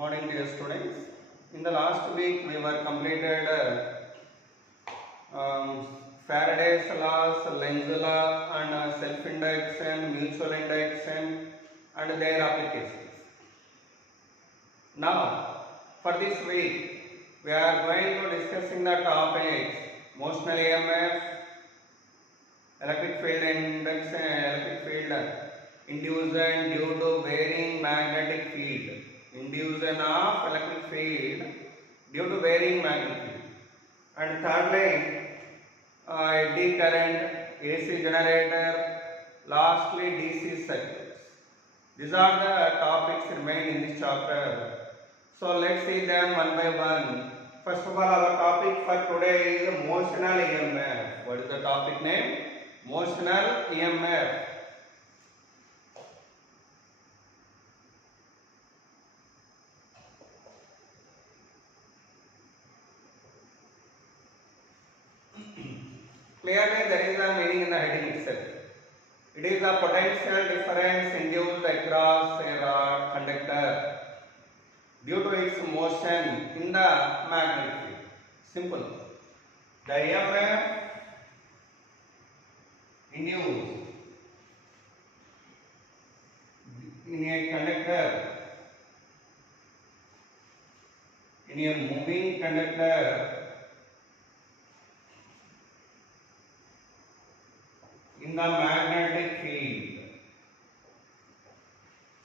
Morning, dear students. In the last week, we were completed Faraday's laws, Lenz law, and self-induction, mutual induction, and their applications. Now, for this week, we are going to discussing the topics motional EMF, electric field induction, electric field induction due to varying magnetic field. Induction of electric field due to varying magnetic field. And thirdly, eddy current, AC generator, lastly DC circuits. These are the topics remain in this chapter. So let's see them one by one. First of all, our topic for today is motional EMF. What is the topic name? Motional EMF. Clearly, there is a meaning in the heading itself. It is a potential difference induced across a rod conductor due to its motion in the magnetic field. Simple. The EMF induced in a conductor, in a moving conductor, in the magnetic field.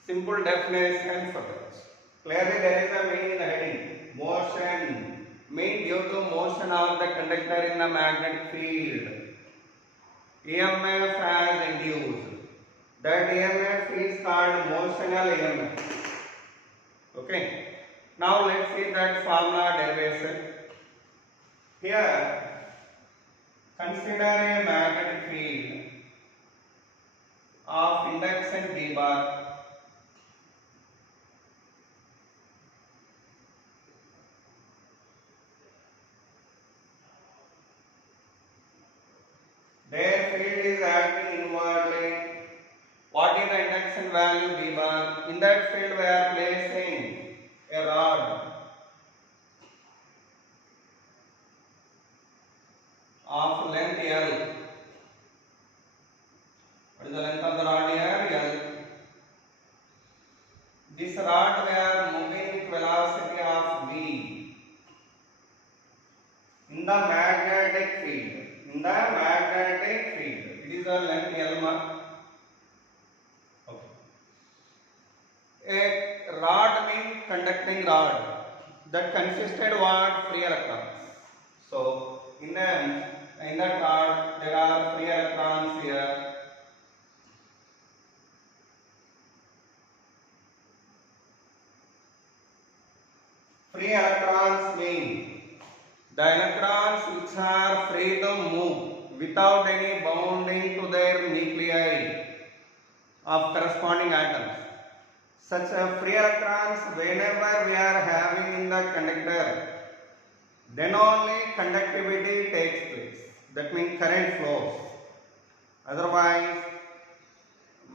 Simple definition for this. Clearly there is a meaning in the heading. Motion means due to motion of the conductor in the magnetic field. EMF as induced. That EMF is called motional EMF. Okay. Now let's see that formula derivation. Here consider a magnetic field of induction V bar their field is acting inwardly. What is the induction value V bar? In that field we are placing a rod of length L. What is the length of the rod here? L. This rod we are moving with velocity of V in the magnetic field. In the magnetic field, it is a length L mark. Okay. A rod means conducting rod that consisted what? Free electrons. So in that rod there are free electrons here. Free electrons mean the electrons which are free to move without any bonding to their nuclei of corresponding atoms. Such free electrons, whenever we are having in the conductor, then only conductivity takes place. That means current flows. Otherwise,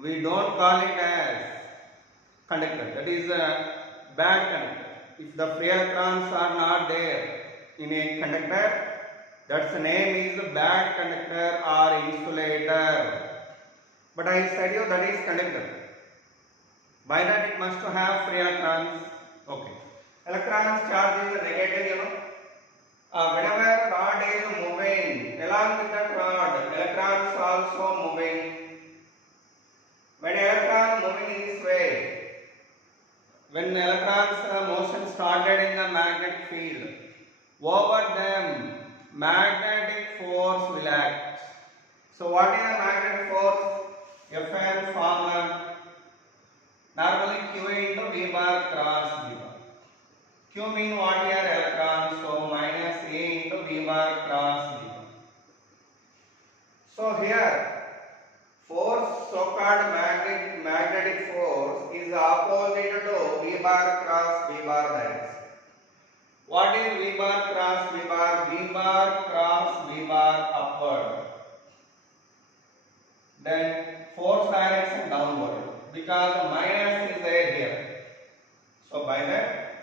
we don't call it as conductor. That is a bad conductor. If the free electrons are not there in a conductor, that's the name is bad conductor or insulator. But I said you that is conductor. By that it must have free electrons. Okay. Electrons charge is negative, you know. Whenever rod is moving, along with that rod, electrons also moving. When electron moving in this way, when electrons motion started in the magnetic field, over them magnetic force will act. So what is the magnetic force? Fm formula. Normally Q into V bar cross V bar. Q mean what here? Electrons. So minus A into V bar cross V bar. So here force, so-called magnetic force, is opposite to V bar cross V bar direction. What is V bar cross V bar? V bar cross V bar upward. Then force direction downward, because minus is there here. So by that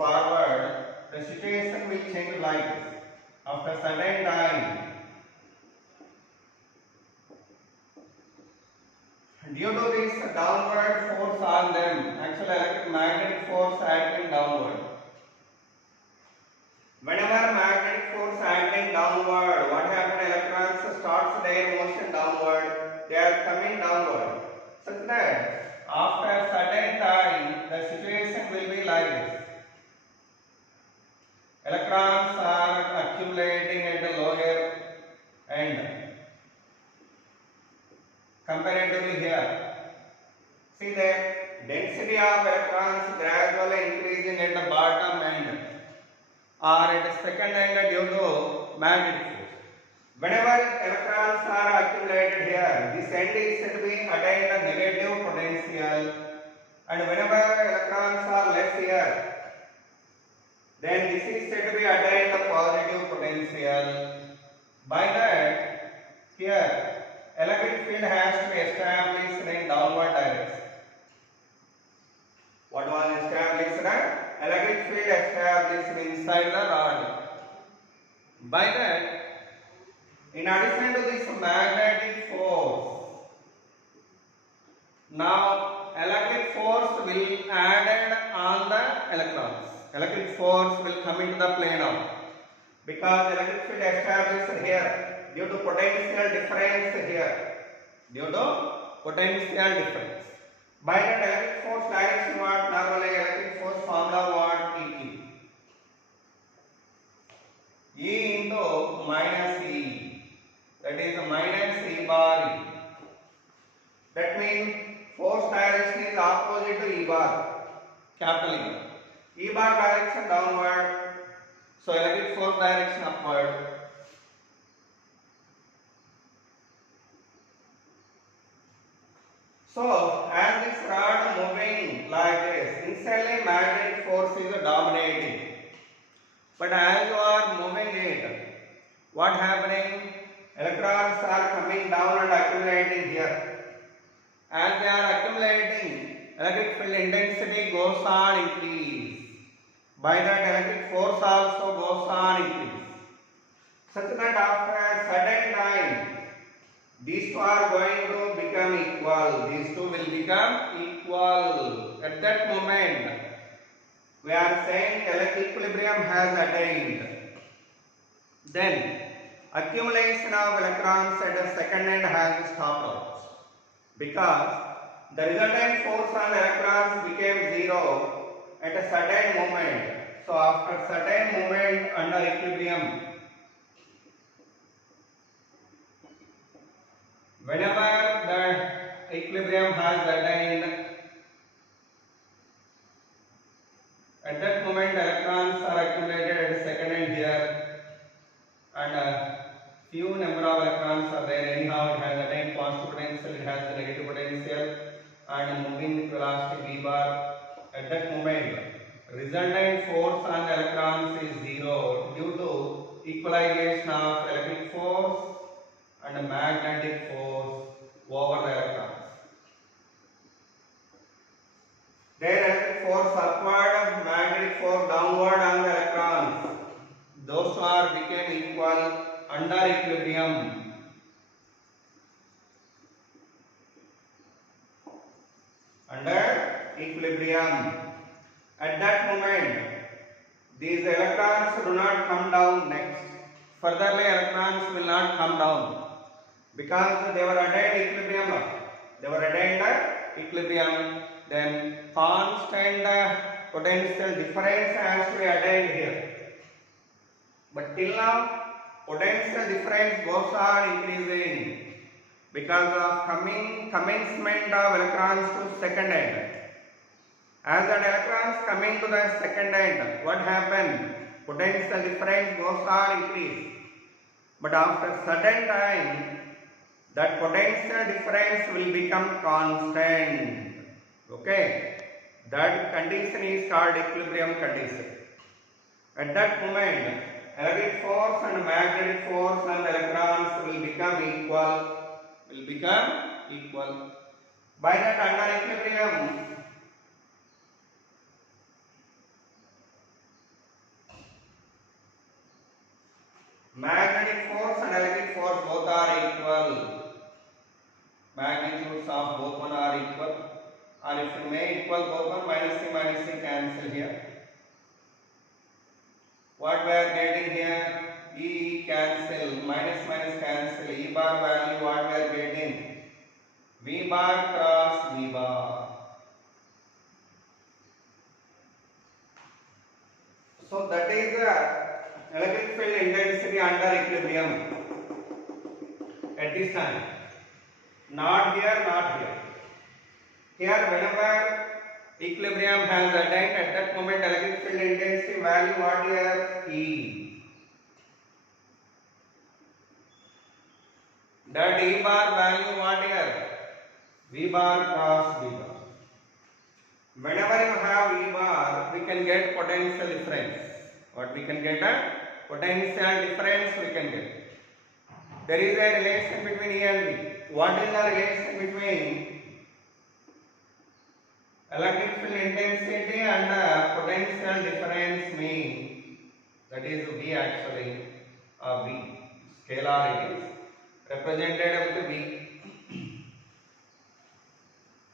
forward, the situation will change like this. After certain time, due to this downward force on them, actually electromagnetic force acting downward. Whenever magnetic force acting downward, what happens? Electrons starts their motion downward. They are coming downward. Such that after certain time, the situation will be like this. Electrons are accumulating at the lower end. Comparatively here, see that density of electrons gradually increasing at the bottom end or at the second end due to magnetic force. Whenever electrons are accumulated here, this end is said to be attained a negative potential, and whenever electrons are less here, then this is said to be attained a positive potential. By that, here electric field has to be established in downward direction. What was established? Electric field established inside the rod. By that, in addition to this magnetic force, now electric force will added on the electrons. Electric force will come into the plane now, because electric field established here due to potential difference here. Due to potential difference. By that electric force direction what? Normally electric force formula what? EQ. E into minus E. That is minus E bar E. That means force direction is opposite to E bar. Capital E. E bar direction downward. So electric force direction upward. So as this rod moving like this, initially magnetic force is dominating. But as you are moving it, what happening? Electrons are coming down and accumulating here. As they are accumulating, electric field intensity goes on increase. By that electric force also goes on increase. Such that after a certain time, these two are going to become equal. These two will become equal. At that moment, we are saying equilibrium has attained. Then, accumulation of electrons at the second end has stopped out. Because the resultant force on electrons became zero at a certain moment. So, after certain moment under equilibrium, whenever the equilibrium has attained, at that moment electrons are accumulated at the second end here, and few number of electrons are there. Anyhow, it has attained positive potential, it has the negative potential, and moving velocity v bar. At that moment, resultant force on the electrons is zero due to equalization of electric force and magnetic force over the electrons. There electric force upward, magnetic force downward on the electrons. Those two are became equal under equilibrium. Under equilibrium. At that moment, these electrons do not come down next. Furtherly, electrons will not come down because they were attained equilibrium. They were attained equilibrium. Then constant potential difference has to be attained here. But till now, potential difference goes on increasing because of commencement of electrons to second end. As the electrons coming to the second end, what happened? Potential difference goes on increase. But after certain time, that potential difference will become constant. Okay, that condition is called equilibrium condition. At that moment, electric force and magnetic force and electrons will become equal. By that under equilibrium, magnetic force and electric force both are equal. Magnitudes of both one are equal. Or if you make equal both one, minus C cancel here. What we are getting here? E cancel, minus cancel. E bar value what we are getting? V bar cross V bar. So that is the electric field intensity under equilibrium at this time. Not here, not here. Here whenever equilibrium has attained, at that moment electric field intensity value what here? E. That E bar value what here? V bar cross V bar. Whenever you have E bar, we can get potential difference. What we can get? A potential difference we can get. There is a relation between E and V. What is the relation between electric field intensity and potential difference mean? That is V actually, V. Scalar it is represented with V.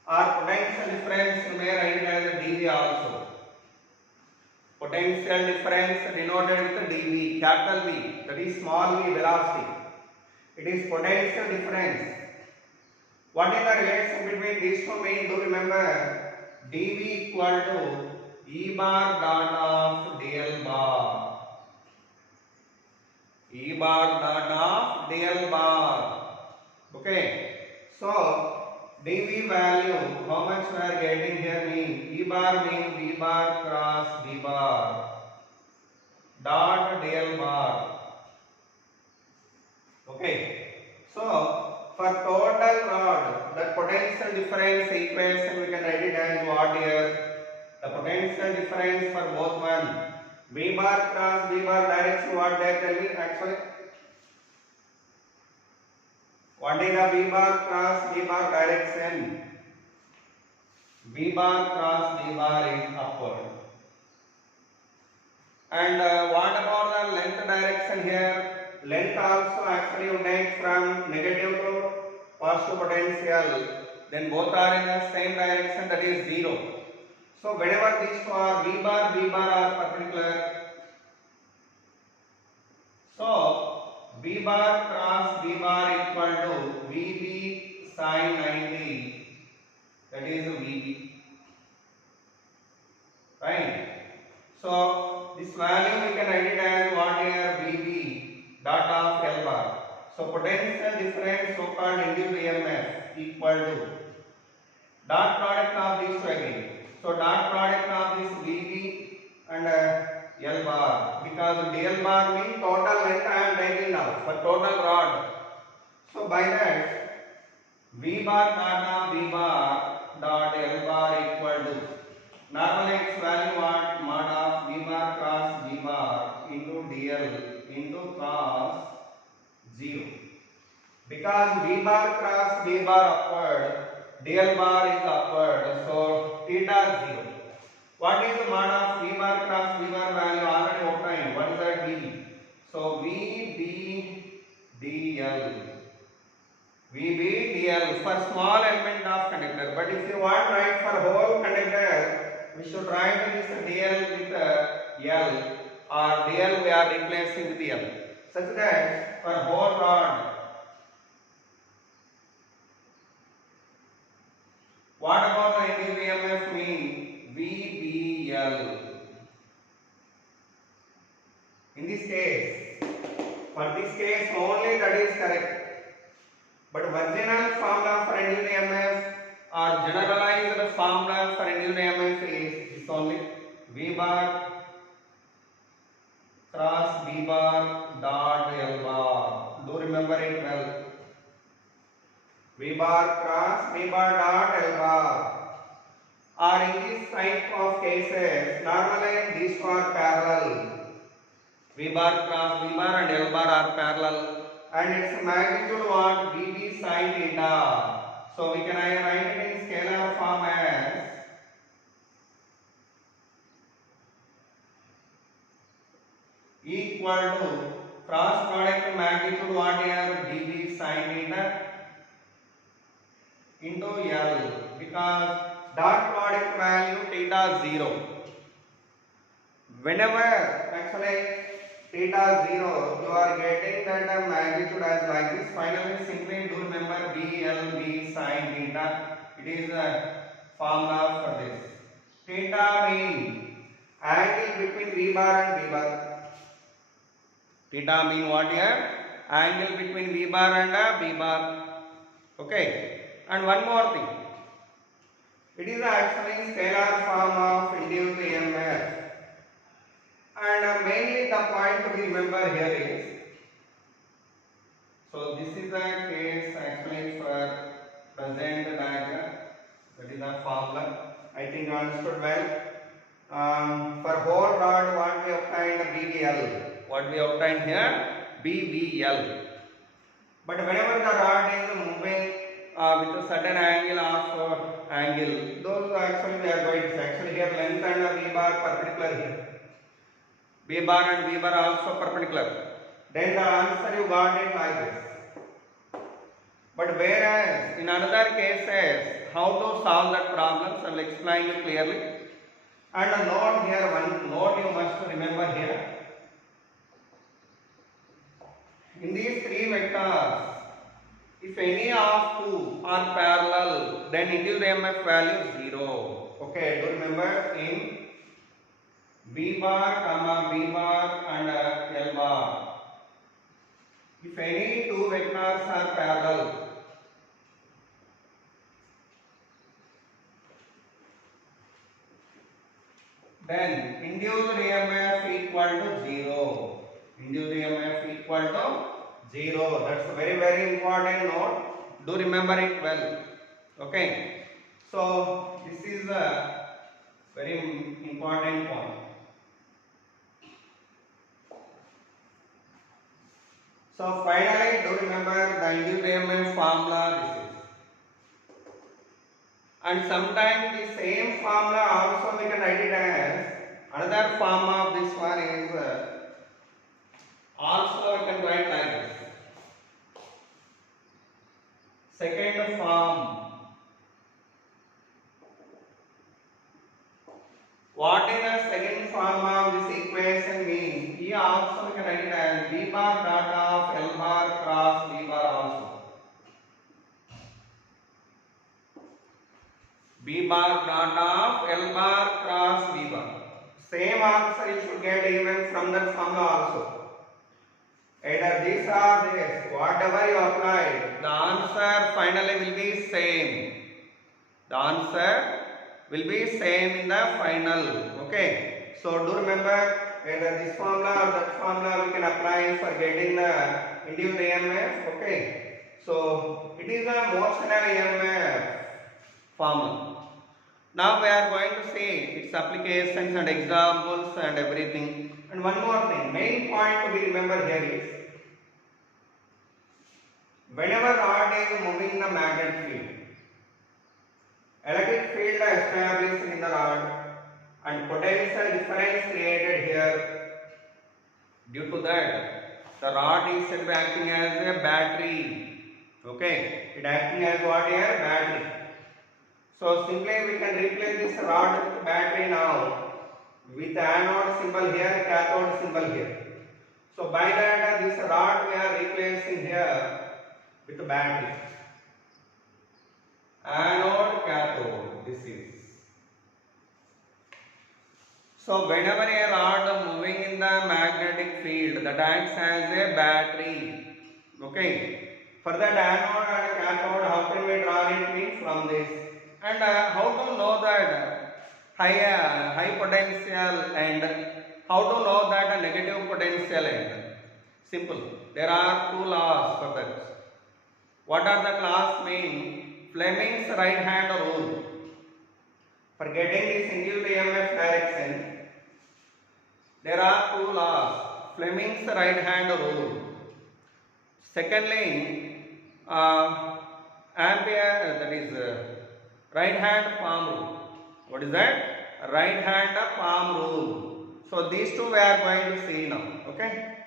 Or potential difference you may write as dV also. Potential difference denoted with dV, capital V, that is small v, velocity. It is potential difference. What is the relation between these two mean? Do remember, dV equal to E bar dot of dl bar. E bar dot of dl bar. Okay. So dV value, how much we are getting here mean? E bar mean V bar cross V bar dot dl bar. Okay. So for total rod, the potential difference equation we can write it as what here? The potential difference for both one. V bar cross V bar direction what they are telling actually? What is the V bar cross V bar direction? V bar cross V bar is upward. And what about the length direction here? Length also actually you take from negative to positive potential. Then both are in the same direction, that is 0. So whenever these two are V bar are perpendicular. So V bar cross V bar equal to VB sin 90. That is VB. Right? So this value we can write it as what here? VB dot of L bar. So potential difference so called induced EMF equal to dot product of these two again. So dot product of this VB and L bar, because dl bar means total length I am writing now for total rod. So by that V bar dot of V bar dot L bar equal to normal x value what? Mod of V bar cross V bar into dl into cos 0. Because V bar cross V bar upward, dl bar is upward, so theta 0. What is the mod of V bar cross V bar value already obtained? What is that V? So VB dl. VB dl for small element of conductor. But if you want to write for whole conductor, we should write this dl with L, or dl we are replacing with L. Such that for whole rod, what about the induced EMF mean? VBL. In this case, for this case only that is correct. But original formula for induced EMF or generalized formula for induced EMF is this only: V bar cross V bar dot L bar. Do remember it well. V bar cross V bar dot L bar. Or in this type of cases, normally these two are parallel. V bar cross V bar and L bar are parallel, and its magnitude what? VB sin theta. So we can write it in scalar form as equal to Cross product magnitude what here? dV sin theta into L, because dot product value theta 0. Whenever actually theta 0, you are getting that magnitude as like this. Finally, simply do remember BLV sin theta. It is a formula for this. Theta mean angle between V bar and V bar. Theta mean what here? Angle between V bar and B bar. Okay. And one more thing. It is actually scalar form of induced EMF. And mainly the point to be remember here is, so this is the case actually for present diagram. That is the formula. I think you understood well. For whole rod, what we obtained BVL. What we obtained here? BVL. But whenever the rod is moving with a certain angle of angle, those actually we are going to actually here length and V bar perpendicular here. B bar and V bar also perpendicular. Then the answer you got it like this. But whereas in another cases, how to solve that problems, I will explain you clearly. And a note here, one note you must remember here. In these three vectors, if any of two are parallel, then induced EMF value 0. Okay, do remember in B bar, B bar and L bar. If any two vectors are parallel, then induced EMF equal to 0. Induced EMF equal to 0. That's a very, very important note. Do remember it well. Okay. So this is a very important point. So finally, do remember the induced EMF formula. This is. And sometimes the same formula also we can write it as another form of this one is also we can write like this. Second form. What is the second form of this equation mean? Here also we can write it as B bar dot of L bar cross B bar also. B bar dot of L bar cross B bar. Same answer you should get even from that formula also. Either this or this, whatever you apply, the answer finally will be same. The answer will be same in the final. Okay. So do remember either this formula or that formula we can apply for getting the induced EMF. Okay. So it is a motional EMF formula. Now we are going to see its applications and examples and everything. And one more thing, main point to be remembered here is, whenever rod is moving in the magnetic field, electric field is established in the rod and potential difference created here. Due to that, the rod is said to be acting as a battery. Okay, it acting as what here? Battery. So simply we can replace this rod with battery now with the anode symbol here, cathode symbol here. So by that this rod we are replacing here with the battery. Anode, cathode, this is. So whenever a rod moving in the magnetic field, that acts as a battery. Okay. For that anode and cathode, how can we draw it? Means from this. And how to know that high potential and how to know that negative potential end? Simple. There are two laws for that. What are the laws mean? Fleming's right hand rule. For getting this induced EMF direction, there are two laws. Fleming's right hand rule. Secondly, Ampere, that is right hand palm rule. What is that? Right hand palm rule. So these two we are going to see now. Okay.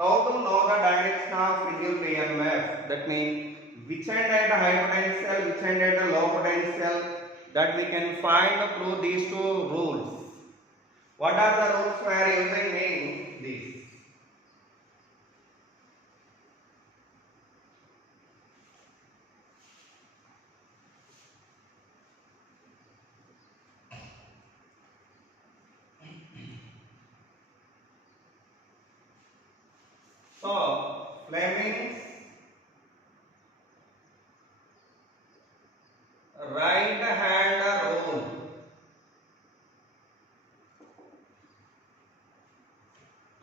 How to know the direction of induced EMF? That means which end at high potential, which end at low potential, that we can find through these two rules. What are the rules we are using in this? So, Fleming's right hand rule.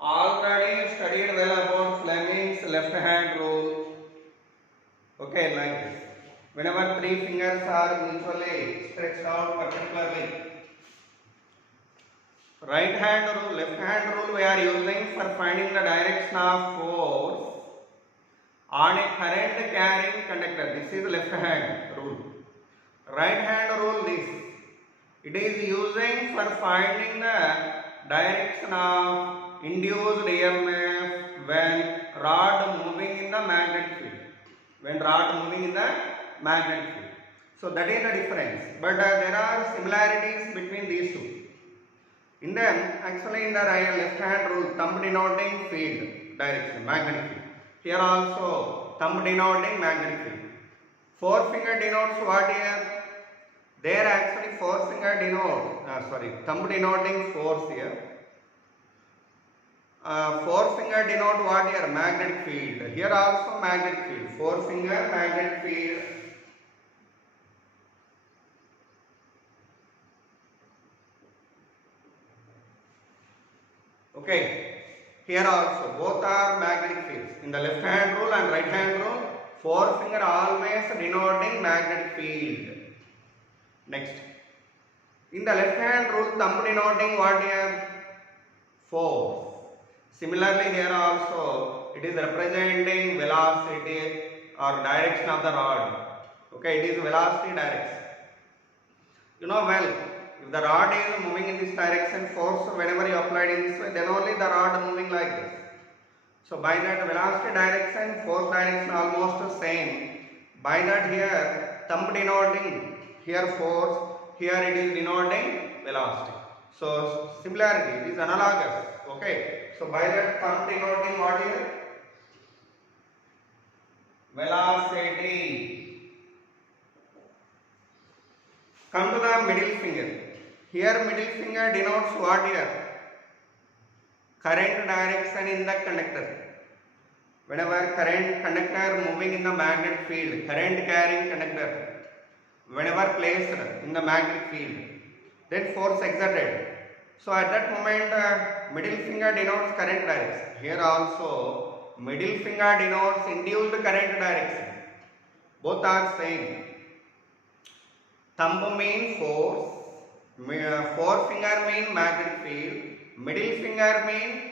Already studied well about Fleming's left hand rule. Okay, like this. Whenever three fingers are mutually stretched out perpendicularly. Right hand rule, left hand rule we are using for finding the direction of force on a current carrying conductor. This is left hand rule. Right hand rule this. It is using for finding the direction of induced EMF when rod moving in the magnetic field. When rod moving in the magnetic field. So that is the difference. But there are similarities between these two. In them, actually in the left hand rule, thumb denoting field direction, magnetic field. Here also, thumb denoting magnetic field. Forefinger denotes what here? There actually forefinger denotes, thumb denoting force here. Forefinger denote what here? Magnetic field. Here also magnetic field. Forefinger, magnetic field. Okay, here also both are magnetic fields. In the left hand rule and right hand rule, forefinger always denoting magnetic field. Next, in the left hand rule, thumb denoting what here? Force. Similarly, here also it is representing velocity or direction of the rod. Okay, it is velocity direction. You know well. If the rod is moving in this direction, force whenever you applied in this way, then only the rod moving like this. So by that velocity direction, force direction almost same. By that here, thumb denoting here force, here it is denoting velocity. So similarity, it is analogous. Okay. So by that thumb denoting what here? Velocity. Come to the middle finger. Here middle finger denotes what here? Current direction in the conductor. Whenever current conductor moving in the magnetic field, current carrying conductor, whenever placed in the magnetic field, then force exerted. So at that moment middle finger denotes current direction. Here also middle finger denotes induced current direction. Both are same. Thumb means force. Forefinger mean magnetic field, middle finger mean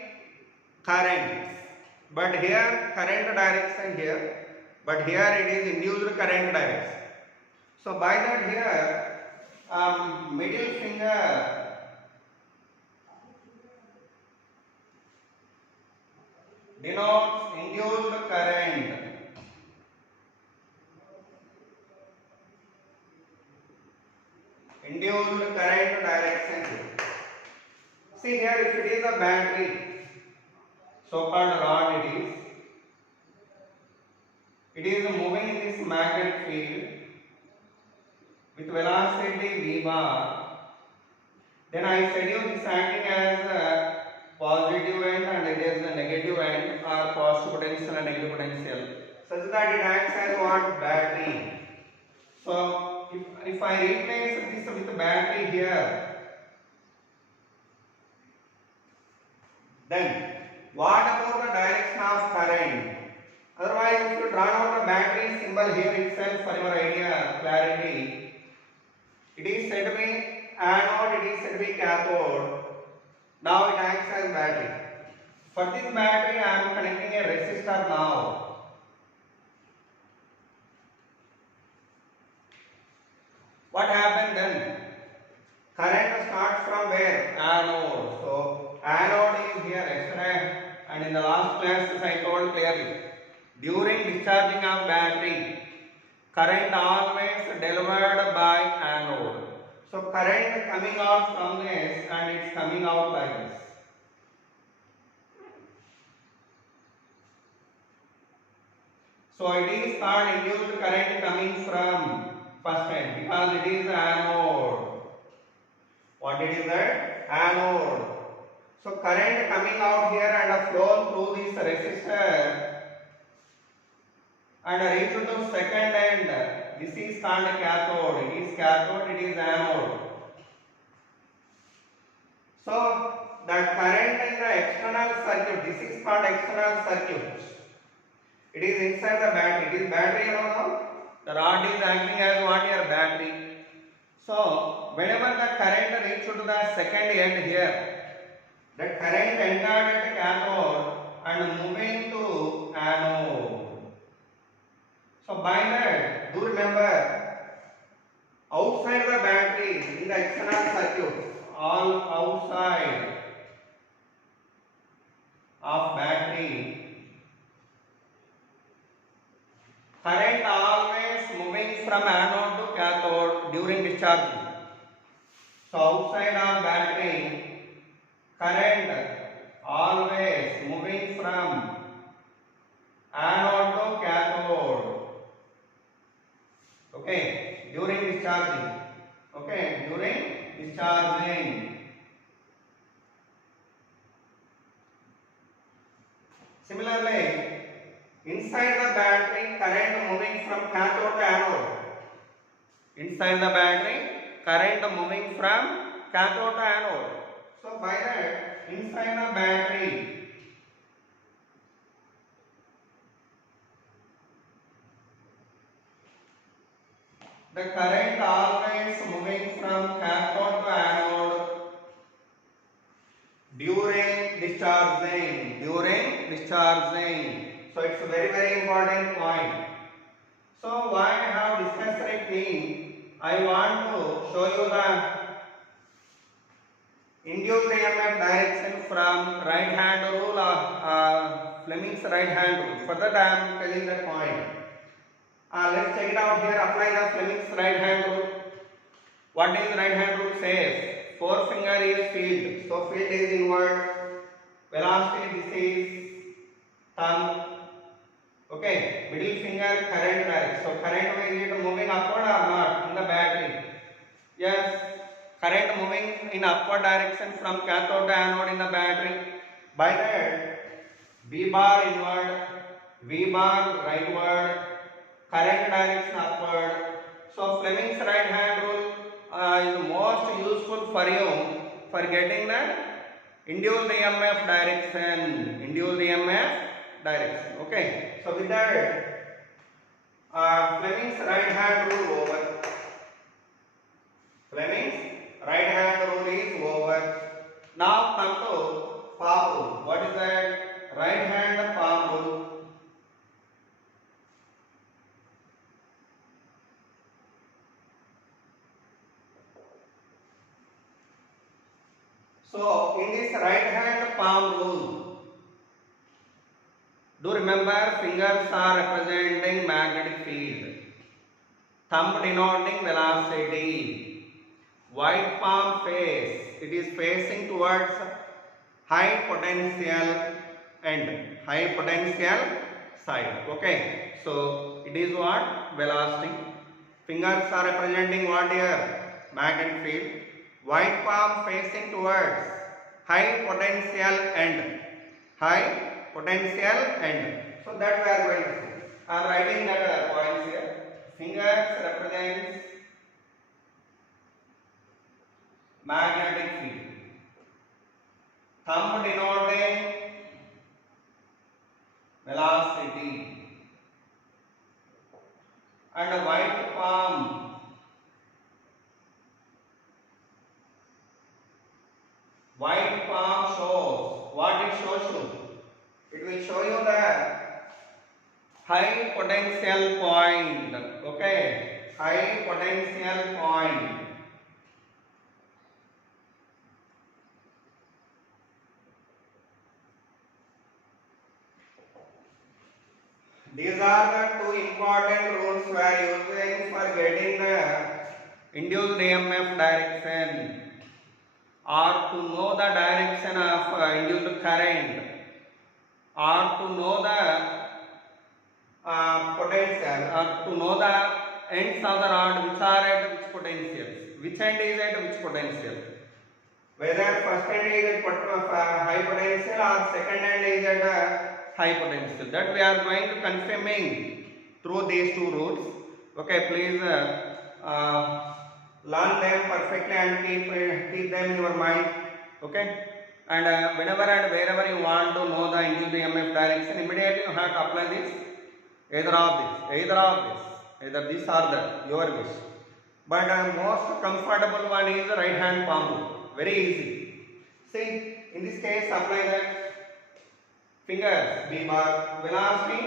current. But here current direction here, but here it is induced current direction. So by that here middle finger denotes induced current. Induced current direction. See here, if it is a battery, so-called rod it is moving in this magnetic field with velocity v bar. Then I said you this acting as a positive end and it is a negative end or positive potential and negative potential, such that it acts as what? Battery. So if I replace this with battery here, then what about the direction of current? Otherwise, if you draw out the battery symbol here itself for your idea clarity, it is said to be anode, it is said to be cathode. Now it acts as battery. For this battery, I am connecting a resistor now. What happened then? Current starts from where? Anode. So anode is here. Yesterday I and in the last class I told clearly, during discharging of battery, current always delivered by anode. So current coming out from this and it's coming out like this. So it is called induced current coming from first end because it is anode. What it is that? Anode. So current coming out here and flown through this resistor and reach to second end. This is called cathode. It is cathode, it is anode. So the current in the external circuit, this is called external circuit. It is inside the battery. It is battery, you know now. The rod is acting as what? Your battery. So whenever the current reaches to the second end here, the current entered at cathode and moving to anode. So by that, do remember, outside the battery in the external circuit, all outside of battery, current always moving from anode to cathode during discharging. So outside of battery, current always moving from anode to cathode. Okay, during discharging. Okay, during discharging. Similarly, inside the battery, current moving from cathode to anode. Inside the battery, current moving from cathode to anode. So by that, inside the battery, the current always moving from cathode to anode during discharging. During discharging. So it's a very, very important point. So why I have discussed it means I want to show you the induced EMF direction from right hand rule of Fleming's right hand rule. For that I am telling that point. Let's check it out here. Apply the Fleming's right hand rule. What is right hand rule says? Forefinger is field. So field is inward. Velocity this is thumb. Okay. Middle finger current direction. So current is it moving upward or not in the battery? Yes. Current moving in upward direction from cathode to anode in the battery. By that, V bar inward, V bar rightward, current direction upward. So Fleming's right hand rule is most useful for you for getting the induced EMF direction. Induced EMF direction. Okay. So with that, Fleming's right hand rule over. Fleming's right hand rule is over. Now come to palm rule. What is that? Right hand palm rule. So in this right hand palm rule, do remember fingers are representing magnetic field, thumb denoting velocity, white palm face, it is facing towards high potential end, high potential side. Okay, so it is what? Velocity. Fingers are representing what here? Magnetic field. White palm facing towards high potential end. High potential end. So that we are going to see. I am writing that points here. Fingers represents magnetic field. Thumb denoting velocity. And white palm shows what it shows you. It will show you the high potential point. Okay, high potential point. These are the two important rules we are using for getting the induced EMF direction, or to know the direction of induced current, or to know the potential, or to know the ends of the rod which are at which potentials, which end is at which potential, whether first end is at high potential or second end is at high potential. That we are going to confirming through these two rules. Okay, please learn them perfectly and keep them in your mind. Okay, and whenever and wherever you want to know the induced EMF direction, immediately you have to apply this, either this or that, your wish. But most comfortable one is the right hand palm rule. Very easy. See, in this case, apply that fingers, B bar, velocity,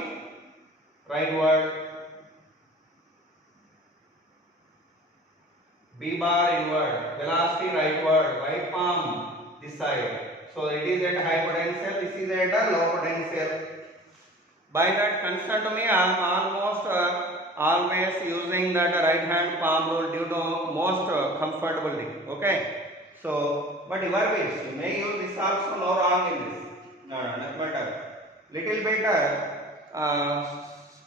rightward, B bar inward, velocity rightward, right palm this side. So it is at high potential, this is at a low potential. By that, consider to me, I am almost always using that right hand palm rule due to most comfortability. Okay. So, but your wish, you may use this also, no wrong in this. No, not matter. Little bit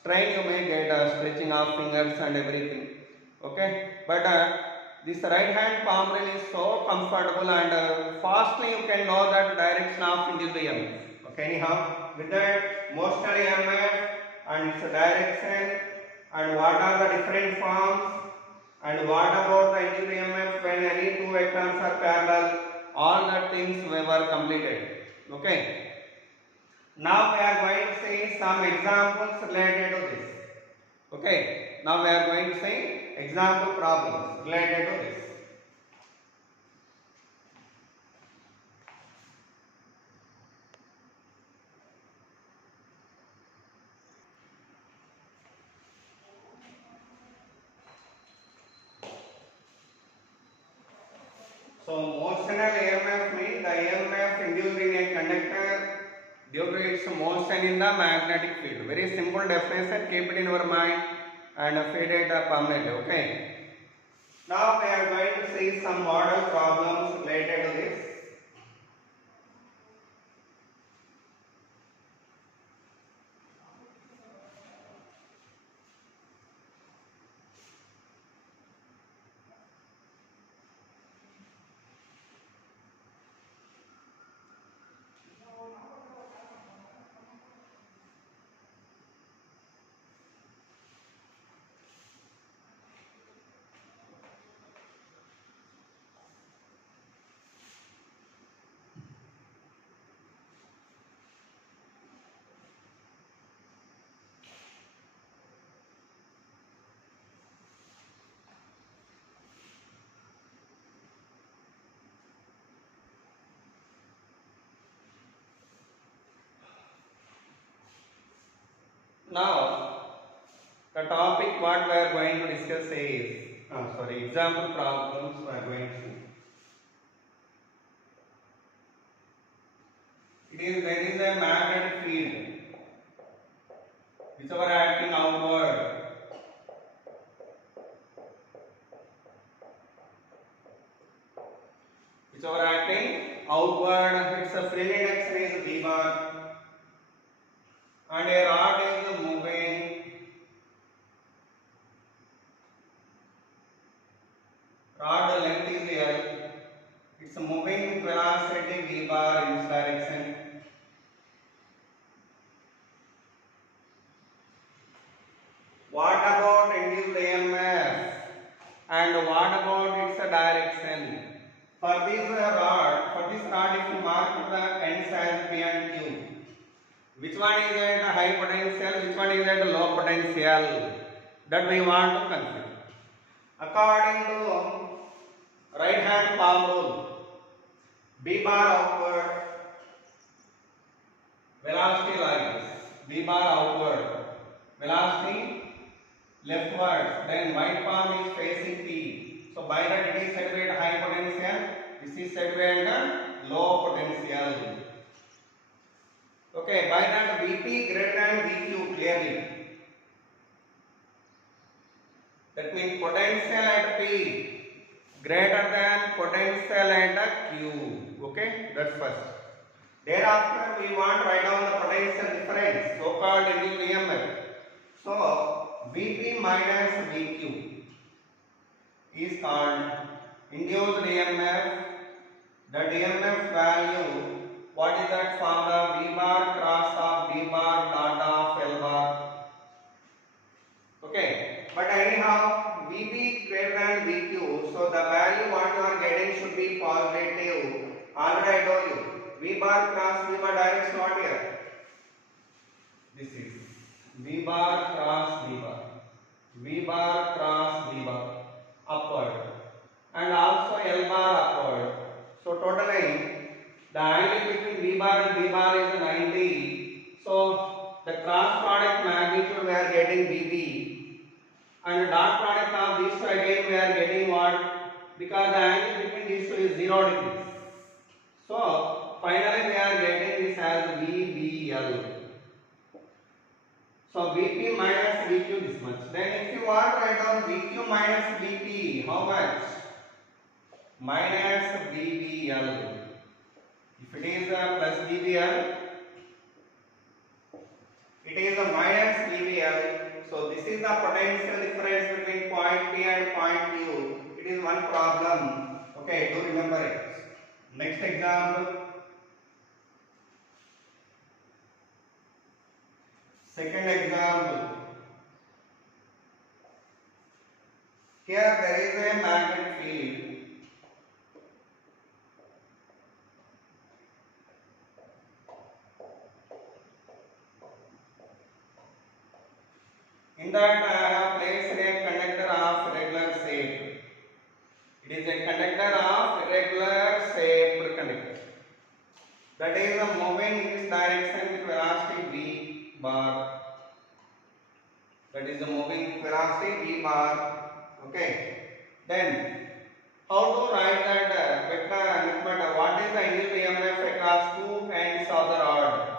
strain you may get, stretching of fingers and everything. Okay. But this right hand palm rule is so comfortable, and fastly you can know that direction of induced EMF. Okay, anyhow, with that motional EMF and its direction, and what are the different forms, and what about the induced EMF when any two vectors are parallel, all the things we were completed. Okay. Now we are going to see some examples related to this. Okay. Now we are going to see example problems related to this. So motional EMF means the EMF induced in a conductor due to its motion in the magnetic field. Very simple definition, keep it in your mind and feed it permanently. Okay. Now we are going to see some model problems related to this. Now, the topic what we are going to discuss is, example problems we are going to see. There is a magnetic field which are acting outward. Which are acting outward, its free direction is B bar, and a rod is moving. Rod length is L. It's moving with velocity V bar in this direction. What about induced EMF? And what about its direction? For this rod, if you mark the ends as P and Q, which one is at high potential, which one is at low potential? That we want to consider. According to right hand palm rule, B bar outward, velocity like this, B bar outward, velocity leftward, then right palm is facing P. So by that it is said to be at high potential, this is said to be at low potential. Okay, by that Vp greater than Vq clearly. That means potential at P greater than potential at Q. Okay, that's first. Thereafter, we want to write down the potential difference, so-called induced EMF. So, Vp minus Vq is called induced EMF. The EMF value, what is that formula? V bar cross of V bar dot of L bar. Okay, but anyhow, Vp greater than Vq, so the value what you are getting should be positive. Already I told you, V bar cross V bar direct is not here. This is V bar cross V bar, V bar cross V bar upward, and also L bar upward. So totally the angle between V bar and V bar is 90. So the cross product magnitude we are getting Vb, and dot product of these two again we are getting what? Because the angle between these two is 0 degrees. So finally we are getting this as VBL. So Vp minus Vq this much. Then if you want to write down Vq minus Vp, how much? Minus VBL. If it is a plus VBL, it is a minus VBL. So this is the potential difference between point P and point Q. It is one problem. Okay, do remember it. Next example. Second example. Here there is a magnetic field. In that I have placed a conductor of irregular shape. It is a conductor of irregular shaped conductor. That is moving in this direction with velocity v bar. That is moving with velocity v bar. Okay. Then how to write that vector? What is the induced EMF across two ends of the rod?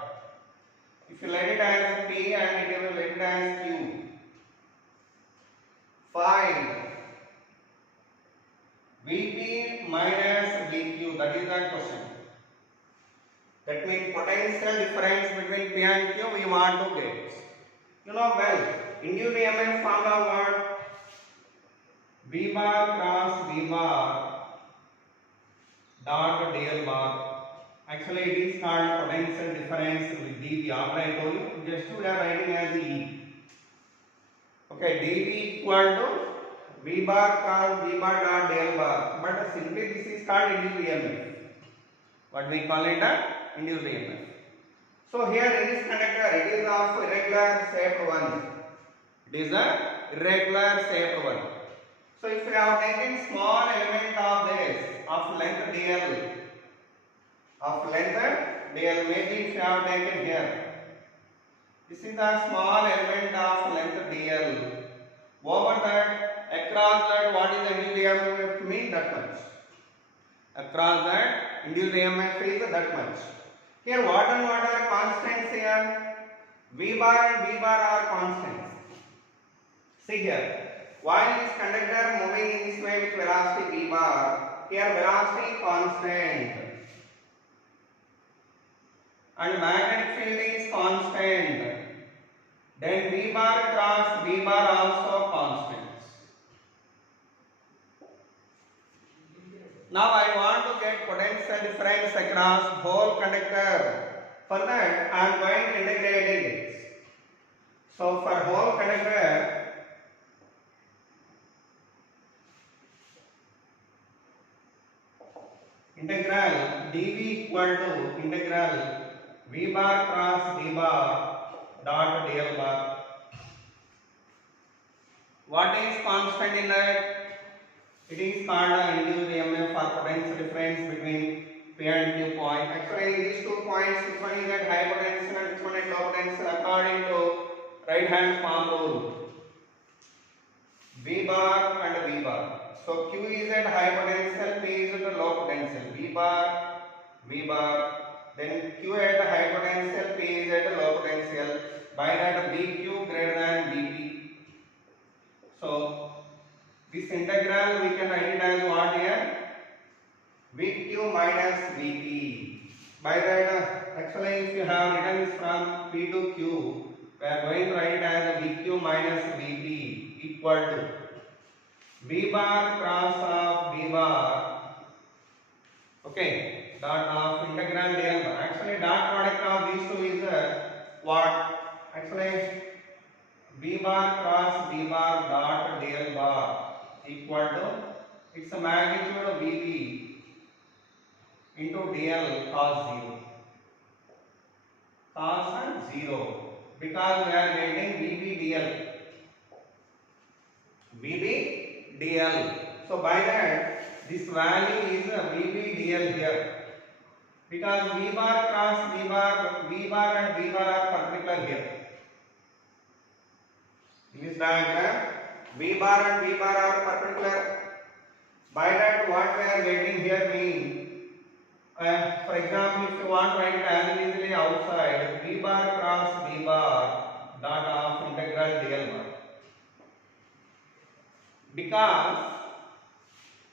If you let it as P and it will let it as Q. Find Vp minus Vq. That is the question. That means potential difference between P and Q we want to get. You know well, induced EMF formula what? V bar cross V bar dot dl bar. Actually it is called potential difference with dV. After I told you, just we are writing as E. Okay, dV equal to V bar cross V bar dot dl bar. But simply this is called induced EMF. What we call it induced EMF. So here in this conductor it is of irregular shaped one. It is a irregular shaped one. So if we have taken small element of this of length dl, maybe if you have taken here, this is the small element of length dl. Over that, across that, what is the induced EMF mean? That much. Across that, induced EMF is that much. Here what and what are constants here? V bar and V bar are constants. See here, while this conductor moving in this way with velocity V bar, here velocity constant and magnetic field is constant. Then V bar cross V bar also constants. Now I want to get potential difference across whole conductor. For that I am going to integrate it. So for whole conductor, integral dV equal to integral V bar cross V bar dot dl bar. What is constant in that? It is called the induced EMF or potential difference between P and Q point. Actually, in these 2 points, which one is at high potential and which one at low potential according to right hand palm rule. V bar and V bar. So Q is at high potential, P is at low potential. V bar, V bar. then Q at high potential, P is at low potential. By that BQ greater than BP. So this integral we can write it as what here? VQ minus VP. By that, actually if you have written this from P to Q, we are going to write it as VQ minus VP equal to V bar cross of V bar, okay, dot of integral dl bar. Actually dot product of these two is what? Actually V bar cross V bar dot dl bar equal to, its a magnitude of VP into dl cos 0. Cos and 0. Because we are getting VB dl. VB dl. So by that, this value is a VB dl here. Because V bar cross V bar and V bar are perpendicular here. In this diagram, V bar and V bar are perpendicular. By that, what we are getting here means, for example, if you want to write it as easily outside, V bar cross V bar dot of integral dl bar. Because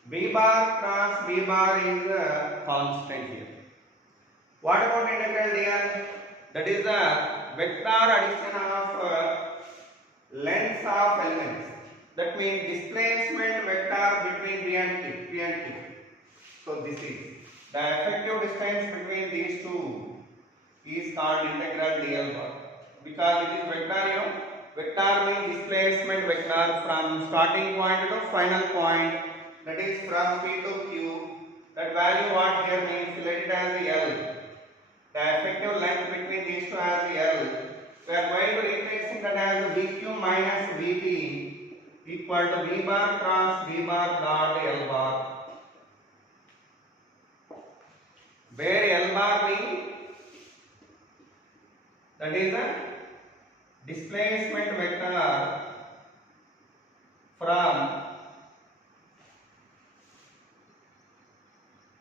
V bar cross V bar is a constant here. What about integral dl? That is a vector addition of lengths of elements. That means displacement vector between P and Q. So this is the effective distance between these two is called integral dl bar. Because it is vector, vector means displacement vector from starting point to final point. That is from P to Q. That value what here means, let it as L. The effective length between these two as L. We are going to replacing that as VQ minus VP equal to V bar cross V bar dot L bar. Where L bar means, that is a displacement vector from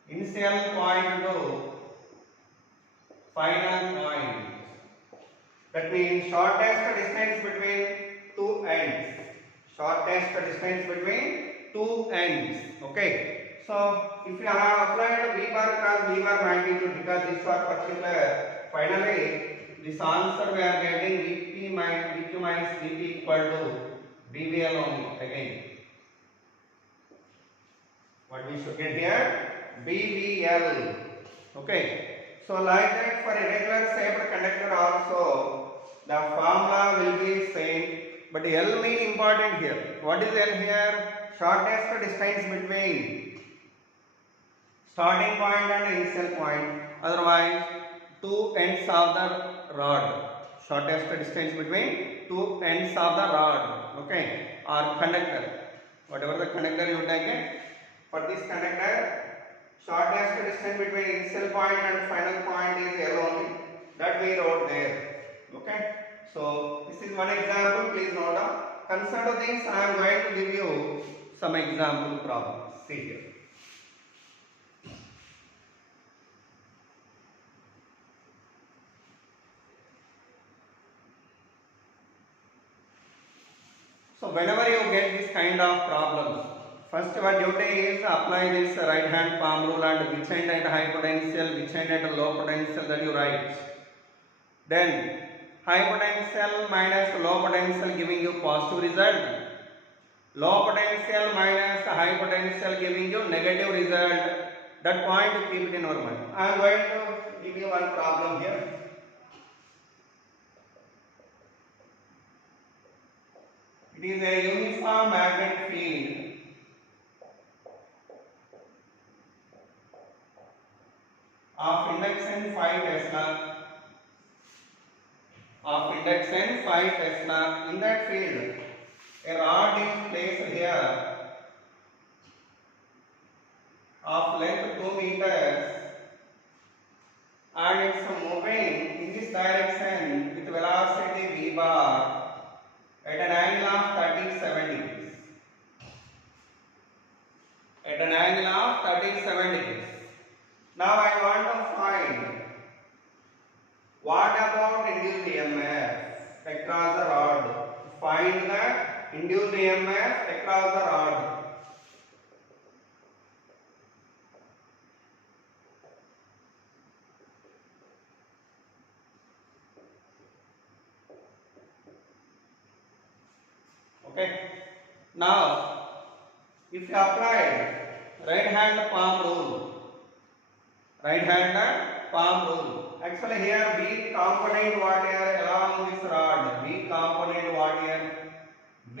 initial point to final point. That means shortest distance between two ends. Shortest distance between two ends. Okay. So if you have applied V bar cross V bar magnitude, because this was particular, finally this answer we are getting VQ minus VP equal to BVL only again. What we should get here? BVL. Okay. So like that, for irregular shaped conductor also the formula will be same, but L mean important here. What is L here? Shortest distance between starting point and initial point. Otherwise, two ends of the rod. Shortest distance between two ends of the rod. Okay, or conductor. Whatever the conductor you take it. For this conductor, shortest distance between initial point and final point is L only. That we wrote there. Okay. So this is one example. Please note down. Consider this. I am going to give you some example problems. See here. So whenever you get this kind of problems, first your duty is apply this right hand palm rule and which end at high potential, which end at low potential, that you write. Then high potential minus low potential giving you positive result. Low potential minus high potential giving you negative result. That point you keep it in your mind. I am going to give you one problem here. It is a uniform magnetic field of induction 5 Tesla. In that field, a rod is placed here of length 2 meters and it's moving in this direction with velocity v bar at an angle of 37 degrees. Now I want to find across the rod. Okay. Now, if you apply right hand palm rule, right hand palm rule. Actually, here B component what here along this rod. B component what here? B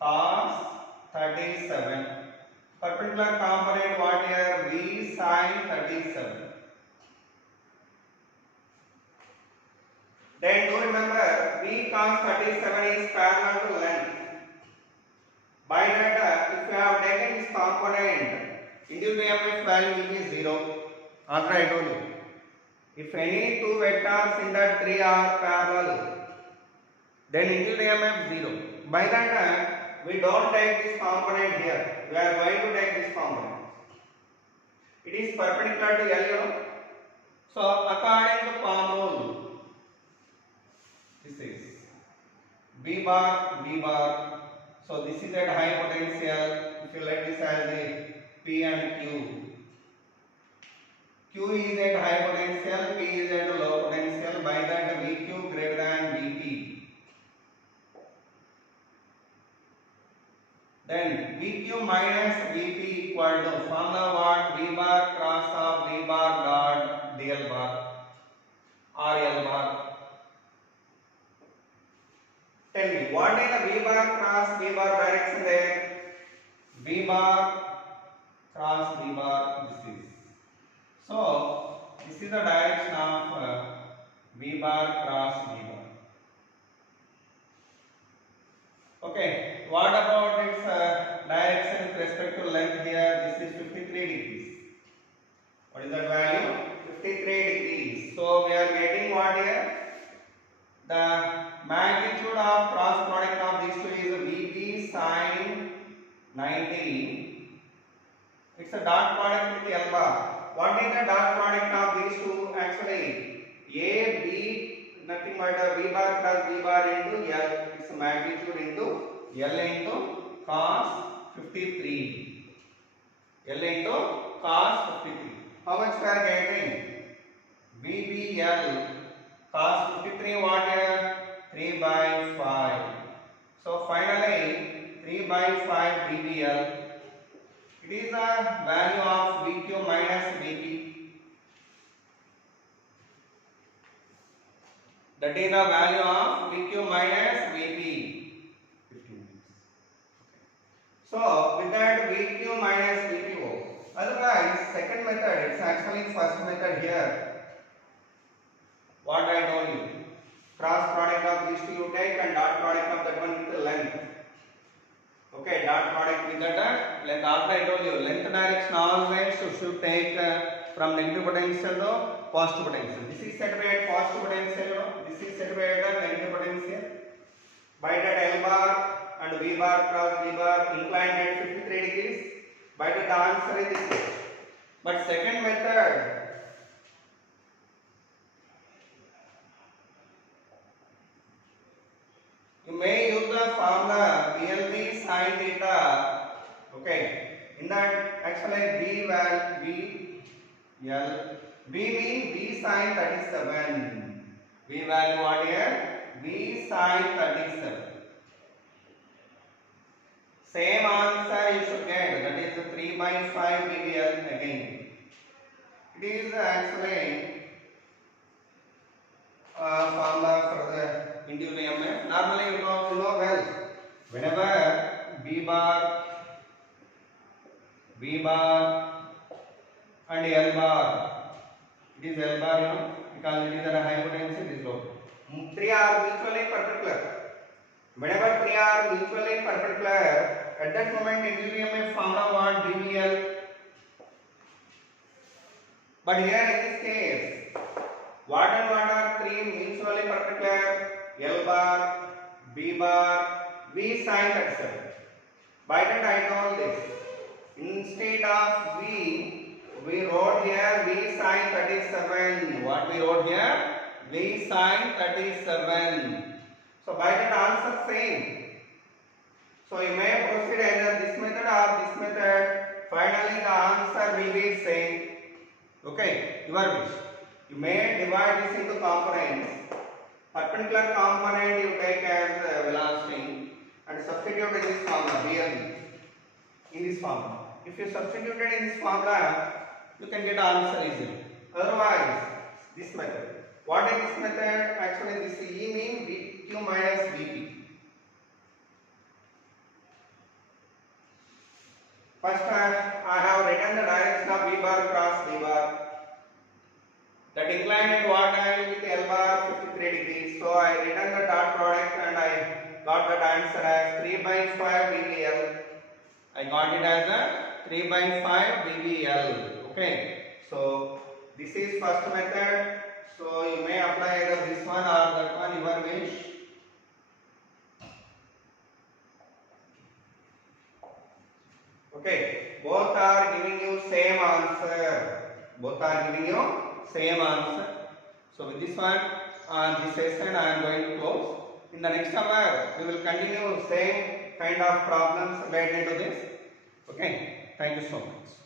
cos 37. Perpendicular component what here? B sin 37. Then do remember B cos 37 is parallel to length. By that, if you have taken this component, induced EMF value will be 0. After I told you. If any two vectors in that tree are parallel, then induced EMF 0. By that, we don't take this component here. We are going to take this component. It is perpendicular to L, you know. So, according to palm rule, this is B bar, B bar. So this is at high potential. If you let this as a P and Q. Q is at high potential, P is at low potential. By that VQ greater than VP. Then VQ minus VP equal to formula what? V bar cross of V bar dot DL bar or L bar. Tell me, what is the V bar cross V bar direction there? V bar cross V bar, this is. So, this is the direction of V bar cross V bar. Okay, what about its direction with respect to length here? This is 53 degrees. What is that value? 53 degrees. So, we are getting what here? The magnitude of cross product of these two is VP sin 90. It's a dot product with L bar. What is the dot product of these two? Actually, A, B, nothing but V bar plus V bar into L. Its magnitude into L into cos 53. L into cos 53. How much we are getting? VBL cos 53 what here? 3 by 5. So finally 3 by 5 VBL. It is the value of VQ minus VP. That is the value of VQ minus VP. 15 minutes. So with that VQ minus VPO. Otherwise, second method, it's actually first method here. What I told you, cross product of these two you take and dot product of that one with the length. Okay, dot product with that length. After I told you, length direction always you should take from negative potential to positive potential. This is set by at positive potential, this is set by at negative potential. By that L bar and V bar cross V bar inclined at 53 degrees. By that the answer is this. But second method, you may use the formula BLB sin theta. Okay. In that actually B value B L B means B sin 37. B value what here? B sin 37. Same answer you should get. That is 3 by 5 BBL again. It is actually formula for the induced EMF. Normally you know well. Whenever V bar and L bar, it is L bar, you know, because it is at a high potential, it is low. 3 are mutually perpendicular. Whenever 3 are mutually perpendicular, at that moment induced EMF formula what? BBL. But here in this case, what and what are 3 mutually perpendicular? L bar, B bar, V sin 37. By that I told this. Instead of V, we wrote here V sin 37. What we wrote here? V sin 37. So by that answer same. So you may proceed either this method or this method. Finally the answer will be same. Okay, your wish. You may divide this into components. Perpendicular component you take as velocity and substitute in this formula really in this formula. If you substitute it in this formula, you can get answer easily. Otherwise, this method. What is this method? Actually, this E means VQ minus VP. First, I have written the direction of V bar cross D bar. That inclined at what angle with L bar 53 degrees. So I written the dot product and I got that answer as 3 by 5 dBl. I got it as a 3 by 5 dBl. Okay. So this is first method. So you may apply either this one or that one, your wish. Okay. Both are giving you same answer. Both are giving you same answer. So with this one, this session I am going to close. In the next hour, we will continue same kind of problems related to this. Okay. Thank you so much.